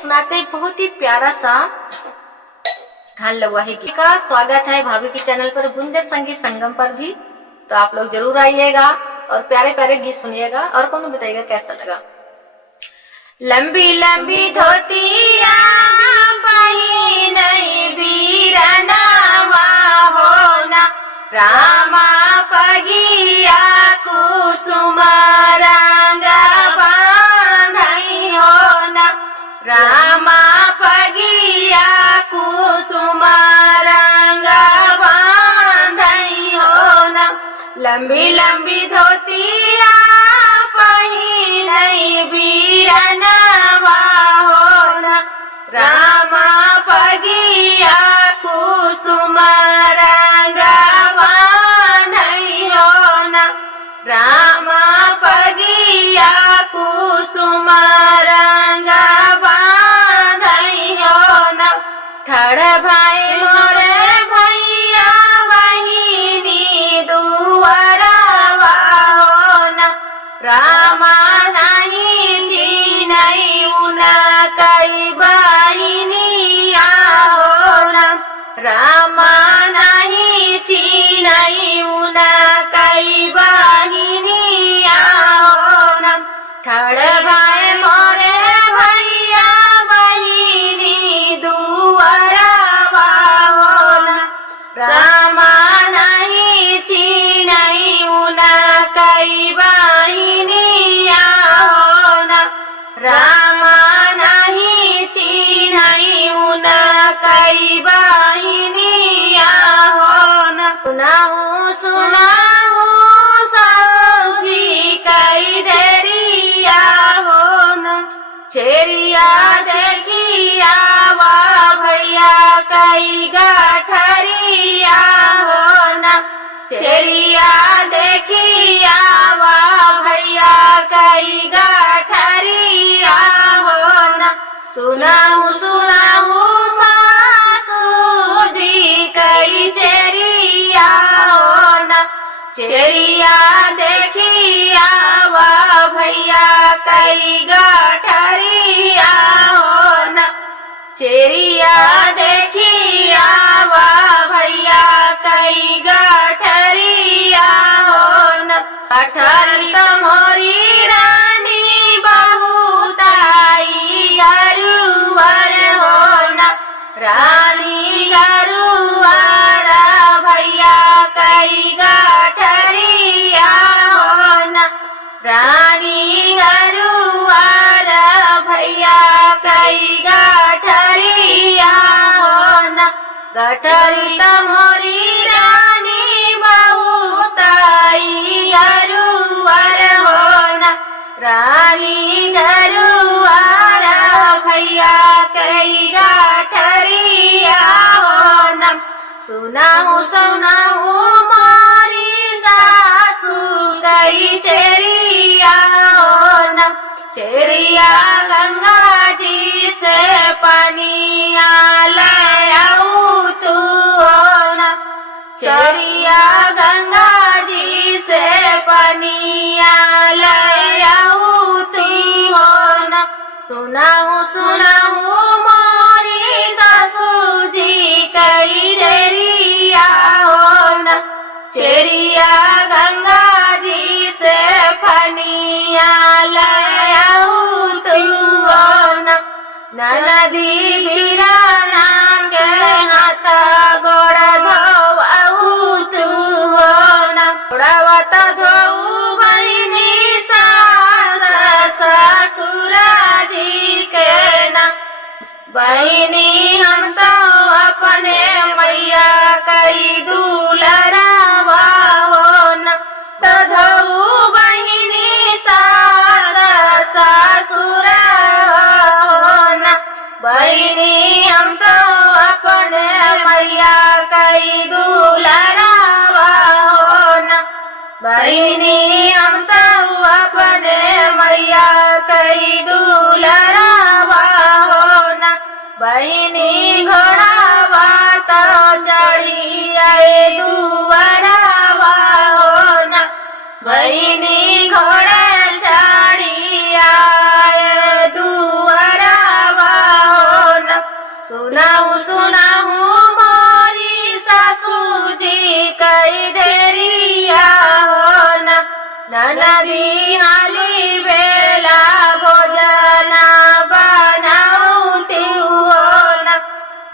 सुनाते बहुत ही प्यारा सा गान लगा है गीत का। स्वागत है भाभी के चैनल पर, बूंदे संगीत संगम पर भी। तो आप लोग जरूर आइएगा और प्यारे प्यारे गीत सुनिएगा और कौन बताइएगा कैसा लगा। लंबी लंबी धोतिया पहिनई बीरनवा होना, रामा पगिया कुसुम रंग बांधई होना, रामा पगिया कुसुम रंग बांधई होना। लंबी लंबी धोतिया पहिनई बीरनवा होना, रामा पगिया कुसुम रंग बांधई होना, रामा पगिया कुसुम रंग बांधई होना। ठड़ भाई मोरे भैया बहिनी दुआरवा होना, रामा नहीं चिन्हई उना कई बहिनिया होना, रामा नहीं चिन्हई उना कई बहिनिया होना। ठड़ भाई मोरे भैया बहिनी दुआरवा होना, रामा नहीं चिन्हई उना कई बहिनिया होना, रामा नहीं चिन्हई उना कई बहिनिया होना। सुनाहू सुनाहू सौजी कई देरिया होना, चेरिया देखिया वा भैया कई गठरिया होना, चेरिया देखिया वा भैया कई गठरिया होना। सुनाहू सुनाहू सासू जी कई चेरिया होना, चेरिया देखिया वा भैया कई गठरिया होना, चेरिया देखिया वा भैया कई गठरिया होना। गठरी तमोरी रानी बहुताई गरुवर होना, रानी गरुवर भैया कई गठरिया होना, रानी गरुवर भैया कई गठरिया होना। गठरी तमोरी रानी बहुताई गरुवर होना, रानी गरुवर भैया कई गठरिया होना। सुनाहू सुनाहू मोरी सासू कई चेरिया होना, चेरिया गंगा जी से पनिया ले आऊ तू होना, चेरिया गंगा जी से पनिया ले आऊ तू होना। सुनाहू सुनाहू मोरी सासू जी कई चेरिया होना, चेरिया गंगा जी से पनिया ले आऊ तू होना। ननदी बीराना के हाथ गोड़ धोआऊ तू होना, गोड़वत धोऊ बहिनी सास ससुरा जी के ना। बहिनी हम तो अपने मैया कई दुलरवा होना, तो धोऊ बहिनी सास ससुरा होना। बहिनी हम तो अपने मैया कई दुलरवा होना, बहिनी हम तो अपने मैया कई दुलरवा होना। बहिनी घोड़ावा तो चढ़ी आए दुआरवा होना, बहिनी घोड़ा चढ़ी आए दुआरवा सुनाऊ सुनाऊ मोरी सासू जी कई देरिया हो ना, ननदी हाली बेला भोजना बनाऊती हो ना,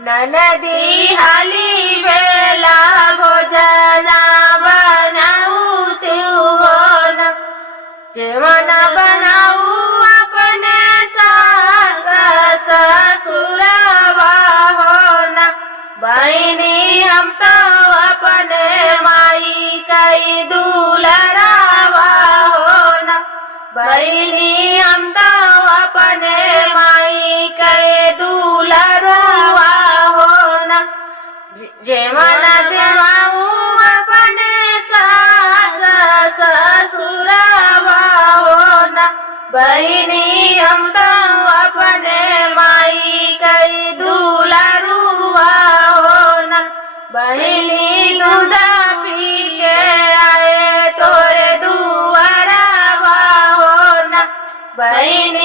ननदी हाली बेला भोजना बनाऊती हो ना, जेवण बनाऊ अपने सास ससुरवा हो ना, बहिनी हम तो अपने माई कई दुलरावा हो ना, बहिनी हम तो अपने माई कई दुलरावा हो ना, जेवण जेवाऊ अपने सास ससुरवा हो ना, बहिनी हम तो अपने माई कई दुलारुआ हो ना, बहिनी दूध पी के आए तोरे दुआरावा हो ना, बहिनी